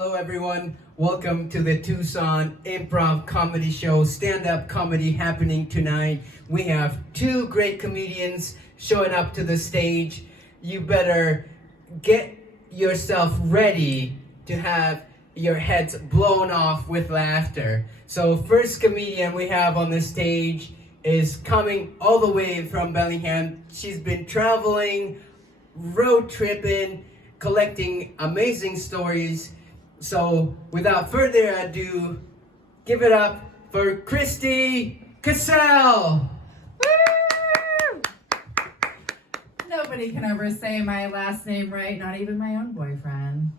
Hello everyone, welcome to the Tucson Improv Comedy Show, stand-up comedy happening tonight. We have two great comedians showing up to the stage. You better get yourself ready to have your heads blown off with laughter. So first comedian we have on the stage is coming all the way from Bellingham. She's been traveling, road tripping, collecting amazing stories. So without further ado, give it up for Christy Cassell. Woo! Nobody can ever say my last name right, not even my own boyfriend.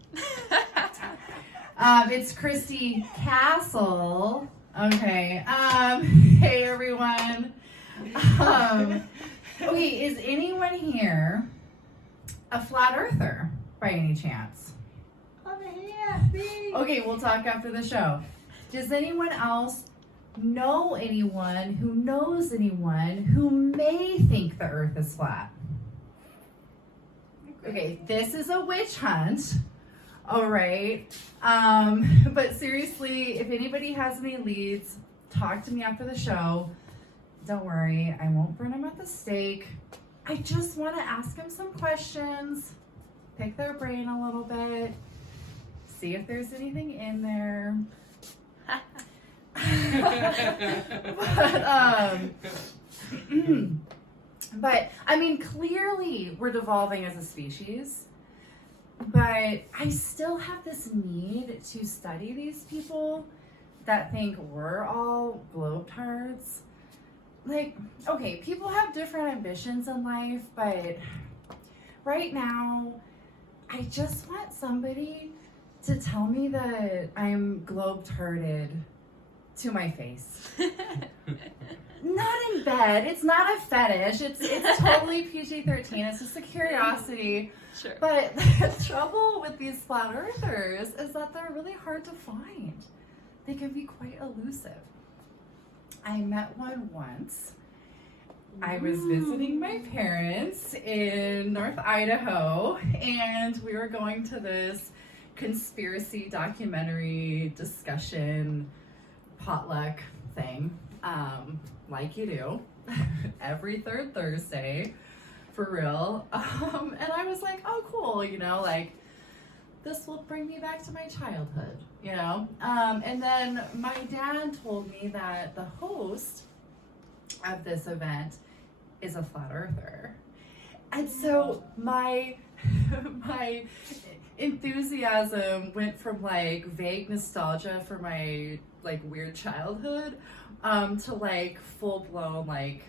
It's Christy Castle. Okay. Hey everyone. Okay, is anyone here a flat earther by any chance? Okay, we'll talk after the show. Does anyone else know anyone who knows anyone who may think the earth is flat? Okay, this is a witch hunt. All right. But seriously, if anybody has any leads, talk to me after the show. Don't worry, I won't burn them at the stake. I just want to ask them some questions, pick their brain a little bit, see if there's anything in there. But I mean, clearly we're devolving as a species, but I still have this need to study these people that think we're all globetards. Like, okay, people have different ambitions in life, but right now, I just want somebody to tell me that I'm globe-tarded to my face. Not in bed. It's not a fetish. It's totally PG-13. It's just a curiosity. Sure. But the trouble with these flat earthers is that they're really hard to find. They can be quite elusive. I met one once. I was visiting my parents in North Idaho, and we were going to this conspiracy documentary discussion potluck thing, like you do, every third Thursday, for real. And I was like, oh, cool, you know, like, this will bring me back to my childhood, you know? And then my dad told me that the host of this event is a flat earther. And so my enthusiasm went from like vague nostalgia for my like weird childhood to like full-blown like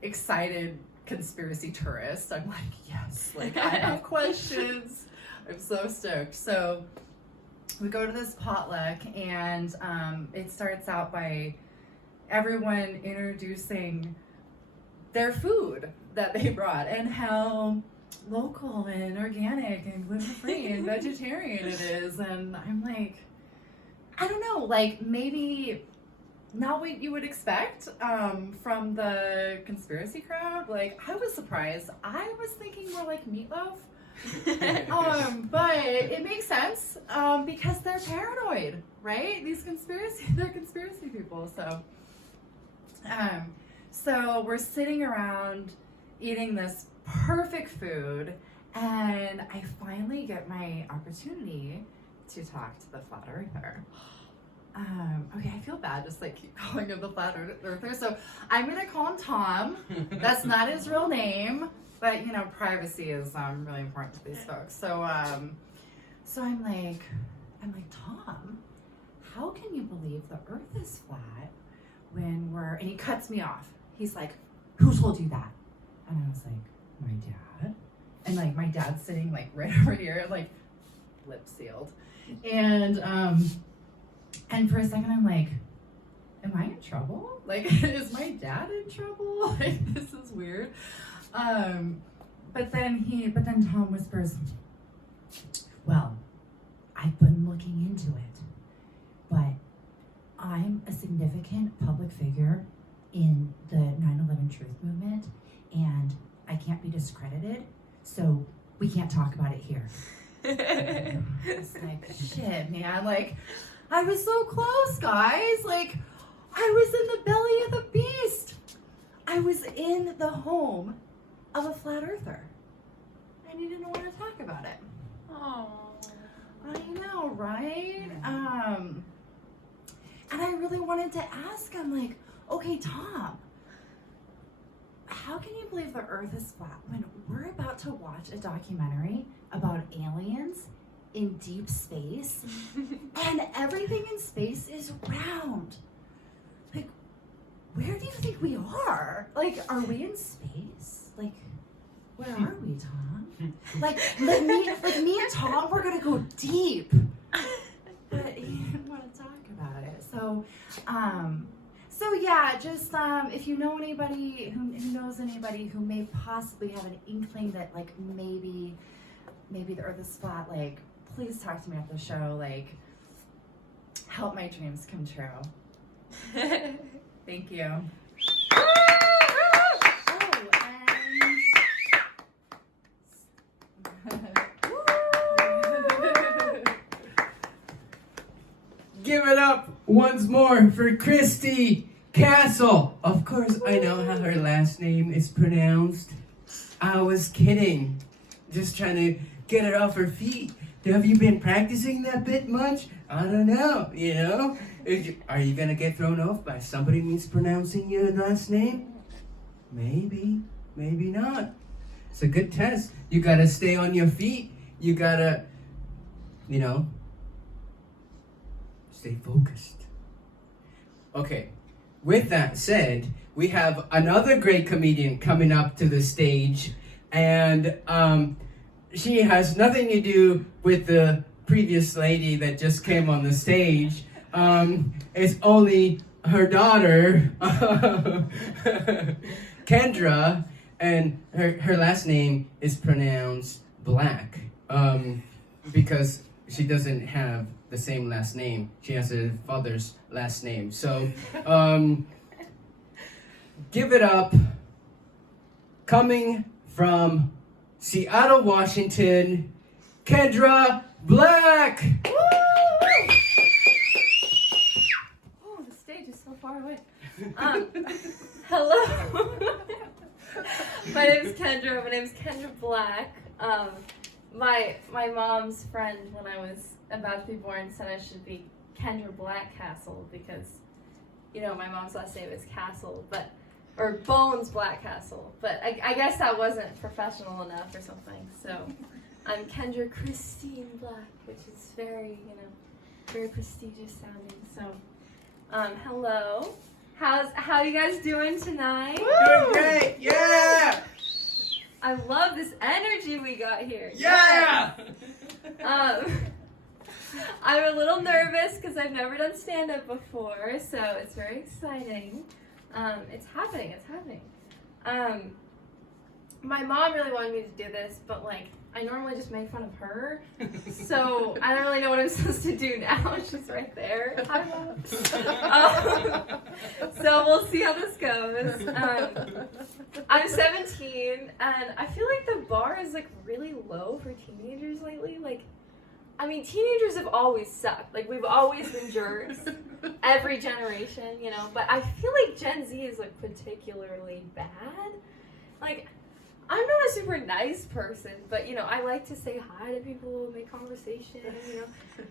excited conspiracy tourist. I'm like, yes, like I have questions. I'm so stoked. So we go to this potluck, and it starts out by everyone introducing their food that they brought and how local and organic and gluten-free and vegetarian it is. And I'm like, I don't know, like maybe not what you would expect from the conspiracy crowd. Like, I was surprised. I was thinking more like meatloaf. But it makes sense because they're paranoid, right? They're conspiracy people. So we're sitting around eating this perfect food, and I finally get my opportunity to talk to the flat earther. Okay, I feel bad just like keep calling him the flat earther. So I'm gonna call him Tom. That's not his real name. But, you know, privacy is really important to these folks. So I'm like, Tom, how can you believe the earth is flat when and he cuts me off. He's like, who told you that? And I was like, my dad. And like my dad's sitting like right over here, like lip sealed. And for a second I'm like, am I in trouble? Like, is my dad in trouble? Like, this is weird. But then Tom whispers, well, I've been looking into it, but I'm a significant public figure in the 9/11 truth movement, and I can't be discredited, so we can't talk about it here. It's like, shit, man. Like, I was so close, guys. Like, I was in the belly of the beast. I was in the home of a flat earther. And you didn't want to talk about it. Oh. I know, right? And I really wanted to ask him, like, okay, Tom, how can you believe the earth is flat when we're about to watch a documentary about aliens in deep space and everything in space is round? Like, where do you think we are? Like, are we in space? Like, where are we, Tom? Like me and Tom, we're gonna go deep. But he didn't want to talk about it. So yeah, just if you know anybody who knows anybody who may possibly have an inkling that like maybe the earth is flat, like please talk to me after the show. Like, help my dreams come true. Thank you. Give it up once more for Christy Castle. Of course, I know how her last name is pronounced. I was kidding. Just trying to get her off her feet. Have you been practicing that bit much? I don't know, you know? Are you gonna get thrown off by somebody mispronouncing your last name? Maybe, maybe not. It's a good test. You gotta stay on your feet. You gotta, you know, stay focused. Okay, with that said, we have another great comedian coming up to the stage, and she has nothing to do with the previous lady that just came on the stage. It's only her daughter, Kendra, and her last name is pronounced Black, because she doesn't have the same last name. She has her father's last name. So, give it up. Coming from Seattle, Washington, Kendra Black. Oh, the stage is so far away. Hello. My name is Kendra. My name is Kendra Black. My mom's friend, when I was about to be born, said I should be Kendra Blackcastle because, you know, my mom's last name is Castle, or Bones Blackcastle. But I guess that wasn't professional enough or something. So I'm Kendra Christine Black, which is very, very prestigious sounding. So, hello. How you guys doing tonight? Doing great, yeah! I love this energy we got here. Yeah! I'm a little nervous because I've never done stand-up before, so it's very exciting. It's happening. My mom really wanted me to do this, but like, I normally just make fun of her, so I don't really know what I'm supposed to do now. She's right there. Hi, Mom. So we'll see how this goes. I'm 17, and I feel like the bar is like really low for teenagers lately. Like, I mean, teenagers have always sucked. Like, we've always been jerks. Every generation, you know. But I feel like Gen Z is like particularly bad. Like, I'm not a super nice person, but, you know, I like to say hi to people, make conversation, you know.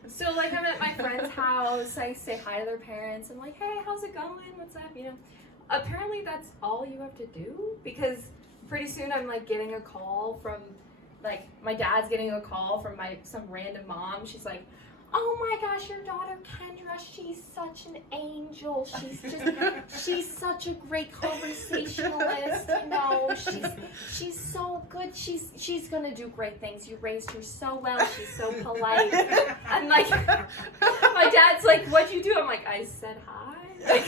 So, like, I'm at my friend's house, I say hi to their parents, I'm like, hey, how's it going, what's up, you know. Apparently that's all you have to do, because pretty soon I'm, like, getting a call from, like, my dad's getting a call from some random mom. She's like, oh my gosh, your daughter Kendra, she's such an angel. She's such a great conversationalist, you know. She's so good. She's gonna do great things. You raised her so well. She's so polite. And like, my dad's like, what'd you do? I'm like, I said hi. Like,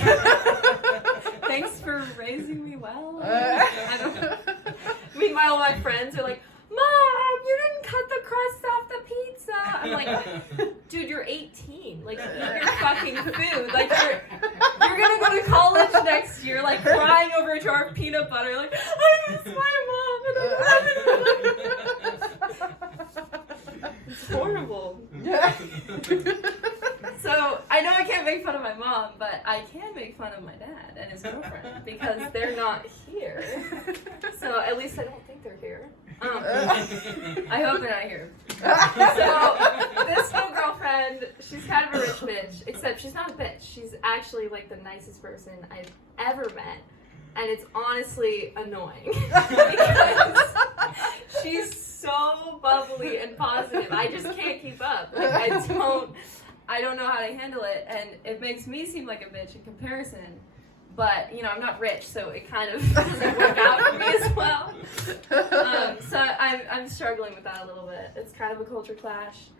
thanks for raising me well. I don't know. Meanwhile, my friends are like, Mom, you didn't cut the crust off the pizza. I'm like, dude, you're 18. Like, eat your fucking food. Like, you're gonna go to college next year, like, crying over a jar of peanut butter. Like, I miss my mom and I love it. It's horrible. Yeah. So I know I can't make fun of my mom, but I can make fun of my dad and his girlfriend because they're not here. So at least I don't think they're here. I hope they're not here. So this new girlfriend, she's kind of a rich bitch, except she's not a bitch. She's actually like the nicest person I've ever met. And it's honestly annoying because she's so bubbly and positive. I just can't keep up. Like I don't know how to handle it, and it makes me seem like a bitch in comparison. But you know, I'm not rich, so it kind of doesn't work out for me as well. So I'm struggling with that a little bit. It's kind of a culture clash.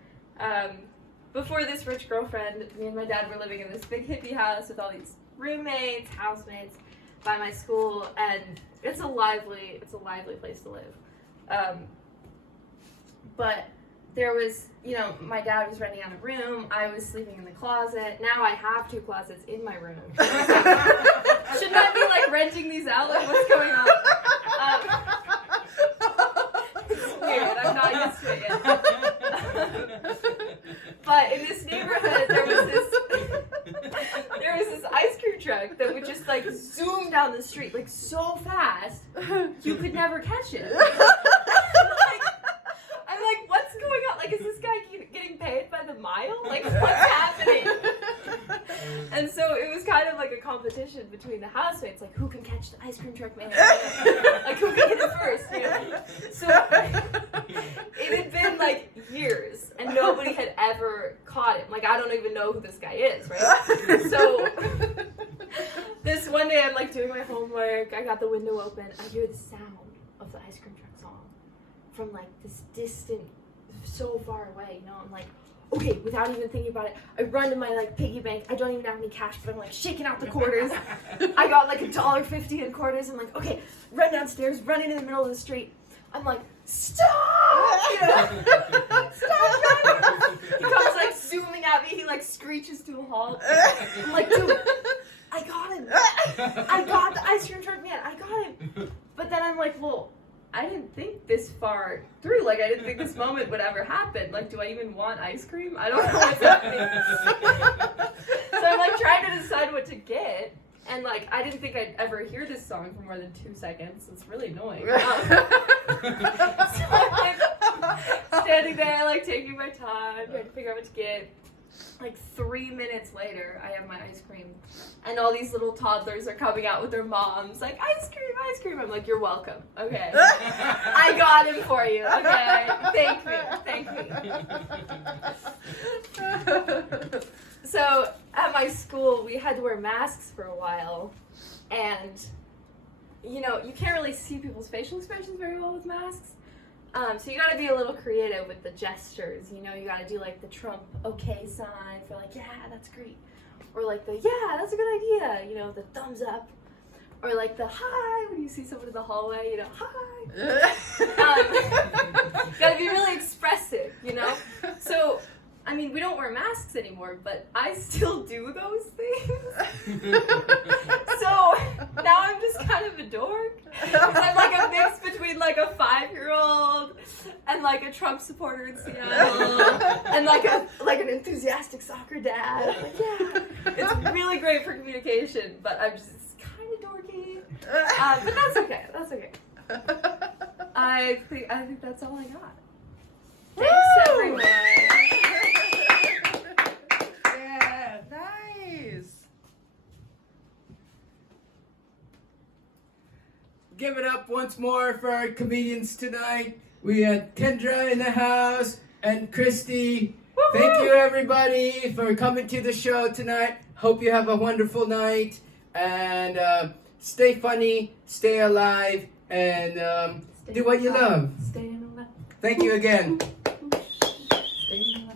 Before this rich girlfriend, me and my dad were living in this big hippie house with all these roommates, housemates by my school, and it's a lively place to live. But there was, you know, my dad was renting out a room. I was sleeping in the closet. Now I have 2 closets in my room. Shouldn't I be like renting these out? Like, what's going on? It's weird. I'm not used to it yet. But in this neighborhood, there was this ice cream truck that would just like zoom down the street like so fast you could never catch it. I'm like, what's going on? Like, is this guy getting paid by the mile? Like, what's happening? And so it was kind of like a competition between the housemates, like who can catch the ice cream truck man? Like who can get it first? You know? So it had been like years, and nobody had ever caught him. Like, I don't even know who this guy is, right? So this one day, I'm like doing my homework. I got the window open. I hear the sound of the ice cream truck song from like this distant, so far away. You know, I'm like, okay, without even thinking about it, I run to my like piggy bank. I don't even have any cash, but I'm like shaking out the quarters. I got like $1.50 in quarters. I'm like, okay, run downstairs, run into the middle of the street. I'm like, stop! You know? Stop running! He comes like zooming at me. He like screeches to a halt. I'm like, dude, I got him. I got the ice cream truck man. I got him. But then I'm like, well, I didn't think this far through. Like, I didn't think this moment would ever happen. Like, do I even want ice cream? I don't know what's happening. So I'm like trying to decide what to get. And like, I didn't think I'd ever hear this song for more than 2 seconds. It's really annoying. So I'm like standing there, like taking my time, trying to figure out what to get. Like 3 minutes later, I have my ice cream, and all these little toddlers are coming out with their moms, like, ice cream, ice cream. I'm like, you're welcome. Okay. I got him for you. Okay. Thank me. So at my school, we had to wear masks for a while, and you know, you can't really see people's facial expressions very well with masks. So you gotta be a little creative with the gestures, you know, you gotta do like the Trump okay sign for like, yeah, that's great. Or like the, yeah, that's a good idea, you know, the thumbs up. Or like the hi, when you see someone in the hallway, you know, hi. You gotta be really expressive, you know? So, I mean, we don't wear masks anymore, but I still do those things. So now I'm just kind of a dork. I'm like a mix between like a 5-year-old and like a Trump supporter in Seattle and like an enthusiastic soccer dad. Like, yeah, it's really great for communication, but I'm just kind of dorky. But that's okay. That's okay. I think that's all I got. Thanks, everyone. Yeah, nice. Give it up once more for our comedians tonight. We had Kendra in the house and Christy. Woo-hoo! Thank you, everybody, for coming to the show tonight. Hope you have a wonderful night. And stay funny, stay alive, and do what you love. Stay in the left. Thank you again. Stay in the